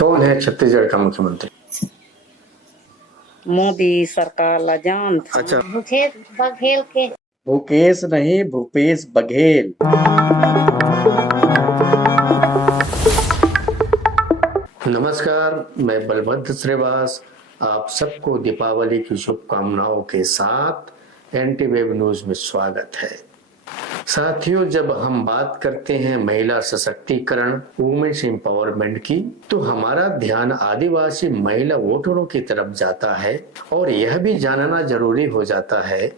कौन है छत्तीसगढ़ का मुख्यमंत्री? मोदी सरकार ला जान अच्छा, भूपेश बघेल के। भूपेश नहीं, भूपेश बघेल। नमस्कार, मैं बलभद्र श्रीवास आप सबको दीपावली की शुभकामनाओं के साथ एंटी वेब न्यूज में स्वागत है। साथियों, जब हम बात करते हैं महिला सशक्तिकरण, वुमेन्स एम्पावरमेंट की, तो हमारा ध्यान आदिवासी महिला वोटरों की तरफ जाता है और यह भी जानना जरूरी हो जाता है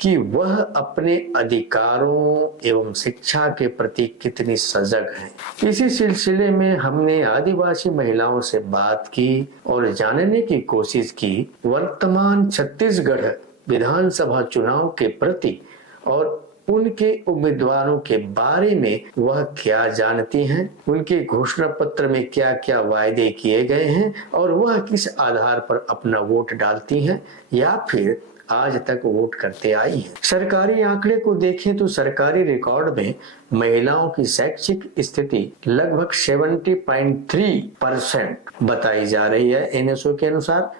कि वह अपने अधिकारों एवं शिक्षा के प्रति कितनी सजग हैं। इसी सिलसिले में हमने आदिवासी महिलाओं से बात की और जानने की कोशिश की वर्तमान छत्तीसगढ़ विधानसभा चुनाव के प्रति और उनके उम्मीदवारों के बारे में वह क्या जानती हैं, उनके घोषणा पत्र में क्या क्या वायदे किए गए हैं और वह किस आधार पर अपना वोट डालती हैं या फिर आज तक वोट करते आई हैं। सरकारी आंकड़े को देखें तो सरकारी रिकॉर्ड में महिलाओं की शैक्षिक स्थिति लगभग 70.3% बताई जा रही है एनएसओ के अनुसार,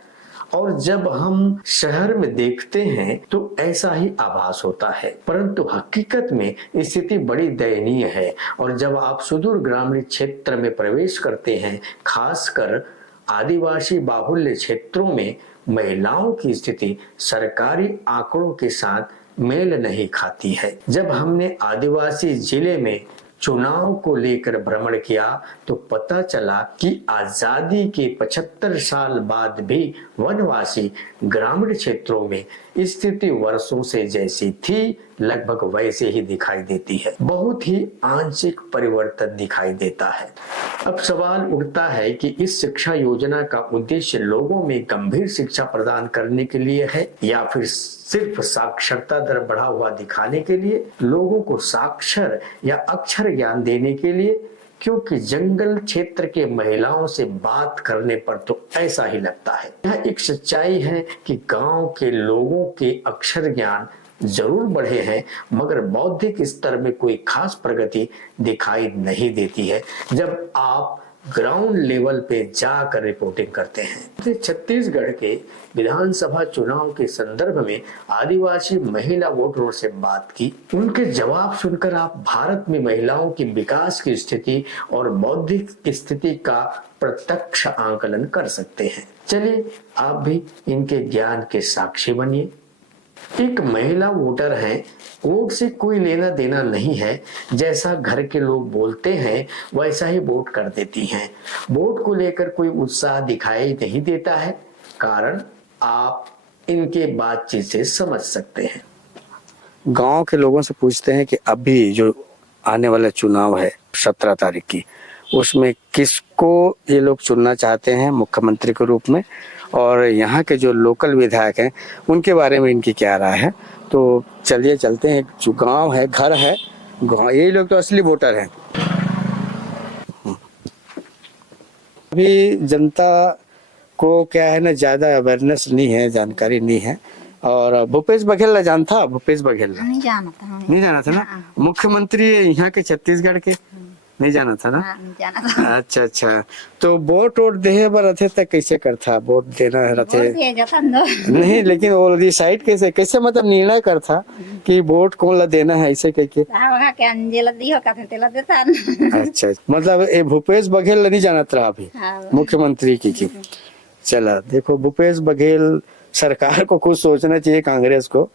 और जब हम शहर में देखते हैं तो ऐसा ही आभास होता है, परंतु हकीकत में स्थिति बड़ी दयनीय है। और जब आप सुदूर ग्रामीण क्षेत्र में प्रवेश करते हैं, खासकर आदिवासी बाहुल्य क्षेत्रों में, महिलाओं की स्थिति सरकारी आंकड़ों के साथ मेल नहीं खाती है। जब हमने आदिवासी जिले में चुनाव को लेकर भ्रमण किया तो पता चला कि आजादी के 75 साल बाद भी वनवासी ग्रामीण क्षेत्रों में स्थिति वर्षों से जैसी थी लगभग वैसे ही दिखाई देती है। बहुत ही आंशिक परिवर्तन दिखाई देता है। अब सवाल उठता है कि इस शिक्षा योजना का उद्देश्य लोगों में गंभीर शिक्षा प्रदान करने के लिए है या फिर सिर्फ साक्षरता दर बढ़ा हुआ दिखाने के लिए, लोगों को साक्षर या अक्षर ज्ञान देने के लिए। क्योंकि जंगल क्षेत्र के महिलाओं से बात करने पर तो ऐसा ही लगता है। यह एक सच्चाई है कि गांव के लोगों के अक्षर ज्ञान जरूर बढ़े हैं, मगर बौद्धिक स्तर में कोई खास प्रगति दिखाई नहीं देती है जब आप ग्राउंड लेवल पे जाकर रिपोर्टिंग करते हैं। तो छत्तीसगढ़ के विधानसभा चुनाव के संदर्भ में आदिवासी महिला वोटरों से बात की। उनके जवाब सुनकर आप भारत में महिलाओं की विकास की स्थिति और बौद्धिक स्थिति का प्रत्यक्ष आंकलन कर सकते हैं। चलिए आप भी इनके ज्ञान के साक्षी बनिए। एक महिला वोटर है, वोट से कोई लेना देना नहीं है। जैसा घर के लोग बोलते हैं वैसा ही वोट कर देती हैं। वोट को लेकर कोई उत्साह दिखाई नहीं देता है। कारण आप इनके बातचीत से समझ सकते हैं। गांव के लोगों से पूछते हैं कि अभी जो आने वाला चुनाव है 17 तारीख की, उसमें किसको ये लोग चुनना चाहते हैं मुख्यमंत्री के रूप में, और यहाँ के जो लोकल विधायक हैं उनके बारे में इनकी क्या राय है। तो चलिए चलते हैं। जो गांव है, घर है, यही लोग तो असली वोटर हैं। अभी जनता को क्या है ना, ज्यादा अवेयरनेस नहीं है, जानकारी नहीं है। और भूपेश बघेल जानता, भूपेश बघेल नहीं जाना था ना, मुख्यमंत्री यहाँ के छत्तीसगढ़ के नहीं जाना था ना। नहीं जाना था। अच्छा, तो वोट देहे बर रथे त कैसे करथा, वोट देना रथे नहीं, लेकिन वो डिसाइड कैसे मतलब निर्णय करथा कि वोट कौन ला देना है, ऐसे कह के। अच्छा, मतलब ये भूपेश बघेल नहीं जानत रहा अभी मुख्यमंत्री की। चला देखो, भूपेश बघेल सरकार को कुछ सोचना चाहिए, कांग्रेस को,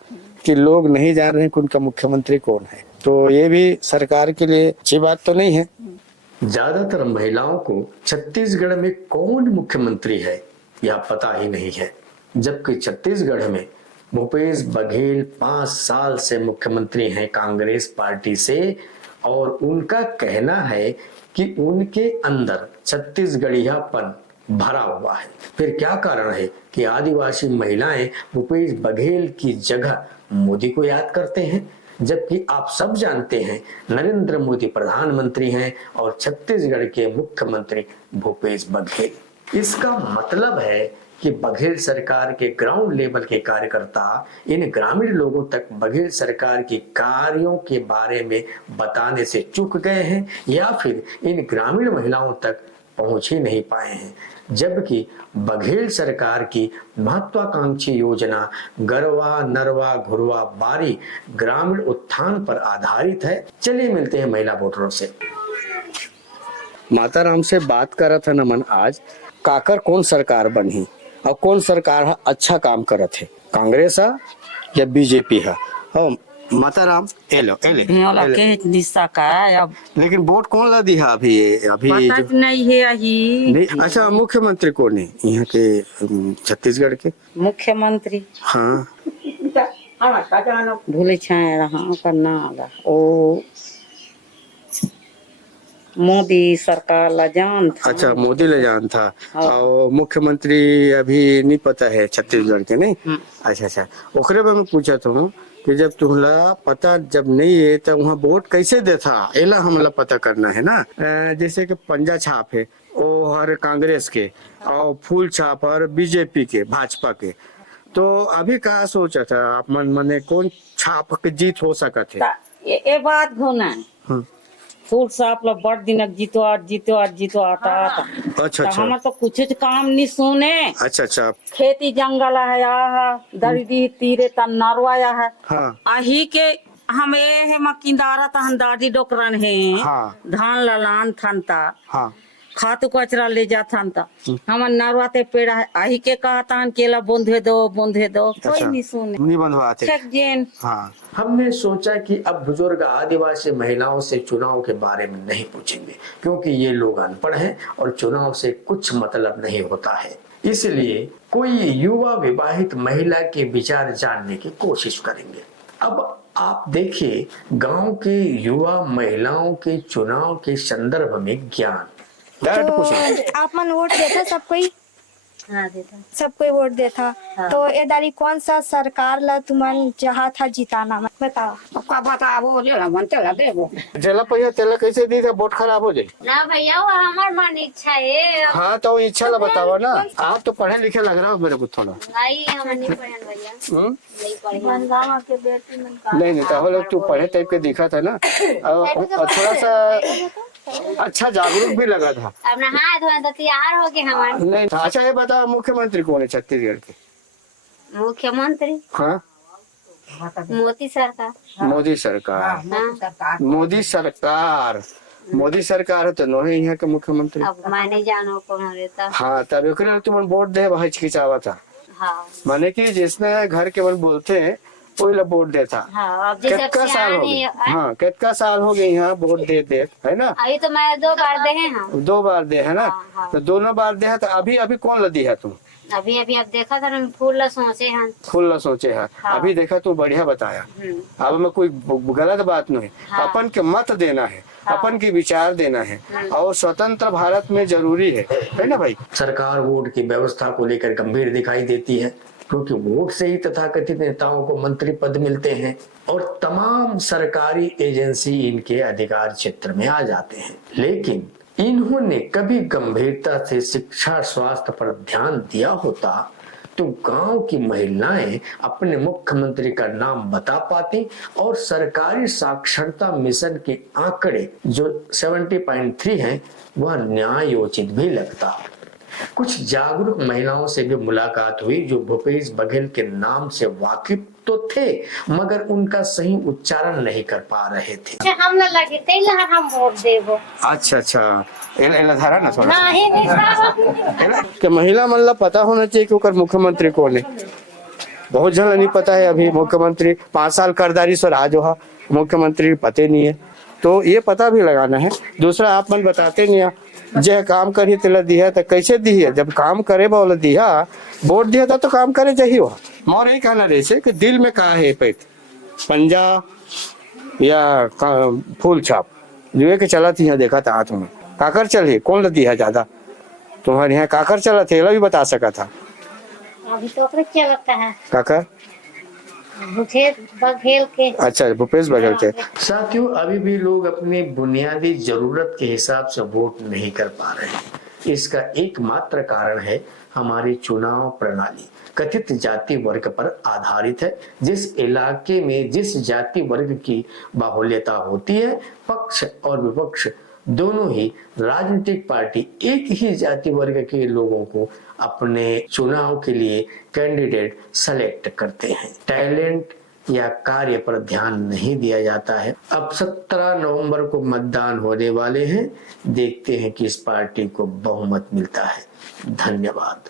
कि लोग नहीं जान रहे कि उनका मुख्यमंत्री कौन है। तो ये भी सरकार के लिए अच्छी बात तो नहीं है। ज्यादातर महिलाओं को छत्तीसगढ़ में कौन मुख्यमंत्री है यह पता ही नहीं है, जबकि छत्तीसगढ़ में भूपेश बघेल 5 साल से मुख्यमंत्री हैं कांग्रेस पार्टी से, और उनका कहना है कि उनके अंदर छत्तीसगढ़ियापन भरा हुआ है। फिर क्या कारण है कि आदिवासी महिलाएं भूपेश बघेल की जगह मोदी को याद करते हैं, जबकि आप सब जानते हैं नरेंद्र मोदी प्रधानमंत्री हैं और छत्तीसगढ़ के मुख्यमंत्री भूपेश बघेल। इसका मतलब है कि बघेल सरकार के ग्राउंड लेवल के कार्यकर्ता इन ग्रामीण लोगों तक बघेल सरकार के कार्यों के बारे में बताने से चूक गए हैं, या फिर इन ग्रामीण महिलाओं तक पहुंच ही नहीं पाए हैं, जबकि बघेल सरकार की महत्वाकांक्षी योजना गरवा नरवा घुरवा बारी ग्रामीण उत्थान पर आधारित है। चलिए मिलते हैं महिला वोटरों से। माताराम से बात कर रहा था नमन आज, काकर कौन सरकार बनी और कौन सरकार अच्छा काम करत है, कांग्रेस या बीजेपी है। माताराम एलो एले वाला के दिशा का है अब लेकिन वोट कौन ला दी है अभी पता जो नहीं है अही नहीं। अच्छा, मुख्यमंत्री कौन है यहाँ के छत्तीसगढ़ के? मुख्यमंत्री हाँ भूले छाए रहा करना ओ मोदी सरकार ला जान था। अच्छा, मोदी ले जान था और मुख्यमंत्री अभी नहीं पता है छत्तीसगढ़ के नहीं। अच्छा, ओकरे में मैं पूछा था कि जब तुहला पता जब नहीं है तो वहाँ वोट कैसे देता, एला हमला पता करना है ना। जैसे कि पंजा छाप है वो हर कांग्रेस के और फूल छाप हर बीजेपी के भाजपा के, तो अभी कहा सोचा था आप मन कौन छाप के जीत हो सकत है? ये बात होना फूल साफ लो बड़ दिन जीतो आता अच्छा अच्छा हमार तो कुछ काम नहीं सुने। अच्छा खेती जंगल है दरिदी तीरे नरवाया है हाँ अही के हम है मकिंदारा तहन दादी डोकरन है हाँ धान ललान थनता हाँ खातु कचरा ले जाथन ता हमर नरवाते पेड़ा है अही के कहतान केला बंधे दो कोई नहीं सुने नहीं बंधवाते छक जेन। हाँ हमने सोचा कि अब बुजुर्ग आदिवासी महिलाओं से चुनाव के बारे में नहीं पूछेंगे, क्योंकि ये लोग अनपढ़ हैं और चुनाव से कुछ मतलब नहीं होता है। इसलिए कोई युवा विवाहित महिला के विचार जानने की कोशिश करेंगे। अब आप देखिए, गांव के युवा महिलाओं के चुनाव के संदर्भ में ज्ञान। तो आप मन वोट देता सब कोई? हाँ देता सब कोई वोट देता। हाँ। तो ये दारी कौन सा सरकार ला तुम्हारे जहाँ था जिताना बताओ। का बताबो ले मन चला देबो जला पहिया तेला कैसे दी था वोट खराब हो जाए ना भैया वो हमार मन इच्छा है। हाँ तो इच्छा ला बताओ ना। आप तो पढ़े लिखे लग रहा हो मेरे को थोड़ा। नहीं हम नहीं पढ़न भैया नहीं पढ़े। बनगावा के बेटी मन का नहीं तो तू पढ़े टाइप के दिखा था ना और थोड़ा सा अच्छा जागरूक भी लगा था। अब नहा धोए तो तैयार हो गए हमारे। नहीं था। अच्छा ये बताओ मुख्यमंत्री कौन है छत्तीसगढ़ के? मुख्यमंत्री हाँ मोदी सरकार। मोदी सरकार। हाँ। मोदी सरकार है तो नो है यहाँ के मुख्यमंत्री। अब मैं नहीं जानो कौन रहता। हाँ तब एकरे तुम वोट दे हिचकिचावा था। हाँ माने कि जिसने घर के मन बोलते हैं वही ला वोट देता। हाँ अब जैसे कितना साल हो गए? हाँ कितना साल हो गए यहाँ वोट दे है ना? अभी तो मैं 2 बार दे हैं हम। 2 बार दे है ना? हाँ। तो दोनों बार दे है तो अभी कौन ला दी है तुम? अभी अब देखा था ना फूल ला सोचे हैं। फुल ला सोचे है। हाँ। अभी देखा तू बढ़िया बताया। अब में कोई गलत बात नहीं है। हाँ। अपन के मत देना है। अपन के विचार देना है और स्वतंत्र भारत में जरूरी है ना भाई? सरकार वोट की व्यवस्था को लेकर गंभीर दिखाई देती है, क्योंकि वोट से ही तथाकथित नेताओं को मंत्री पद मिलते हैं और तमाम सरकारी एजेंसी इनके अधिकार क्षेत्र में आ जाते हैं। लेकिन इन्होंने कभी गंभीरता से शिक्षा स्वास्थ्य पर ध्यान दिया होता तो गांव की महिलाएं अपने मुख्यमंत्री का नाम बता पाती और सरकारी साक्षरता मिशन के आंकड़े जो 70.3 हैं वह न्यायोचित भी लगता। कुछ जागरूक महिलाओं से भी मुलाकात हुई जो भूपेश बघेल के नाम से वाकिफ तो थे मगर उनका सही उच्चारण नहीं कर पा रहे थे। हम न लगे तेला हम वोट देबो। अच्छा एला धारा ना थोड़ा नहीं नहीं कि महिला मन ला पता होना चाहिए कि ओकर मुख्यमंत्री कौन है। बहुत जन नहीं पता है। अभी मुख्यमंत्री 5 साल करदारी सो राज हो मुख्यमंत्री पते नहीं है, तो ये पता भी लगाना है। दूसरा आप मन बताते नहीं है जे काम करी तेला दिया तो कैसे दी है? जब काम करे बोला दिया वोट दिया था तो काम करे चाहिए। वो मोर यही कहना रहे से कि दिल में कहा है पे पंजा या फूल छाप जो के चला थी यहाँ देखा था हाथ में काकर चले कौन लदी है ज्यादा तुम्हारे यहाँ काकर चला थे भी बता सका था। अभी तो चलता है काकर भूपेश बघेल के। अच्छा भूपेश बघेल के। साथियों, अभी भी लोग अपनी बुनियादी जरूरत के हिसाब से वोट नहीं कर पा रहे हैं। इसका एकमात्र कारण है हमारी चुनाव प्रणाली कथित जाति वर्ग पर आधारित है। जिस इलाके में जिस जाति वर्ग की बाहुल्यता होती है पक्ष और विपक्ष दोनों ही राजनीतिक पार्टी एक ही जाति वर्ग के लोगों को अपने चुनाव के लिए कैंडिडेट सेलेक्ट करते हैं। टैलेंट या कार्य पर ध्यान नहीं दिया जाता है। अब 17 नवंबर को मतदान होने वाले हैं, देखते हैं कि इस पार्टी को बहुमत मिलता है। धन्यवाद।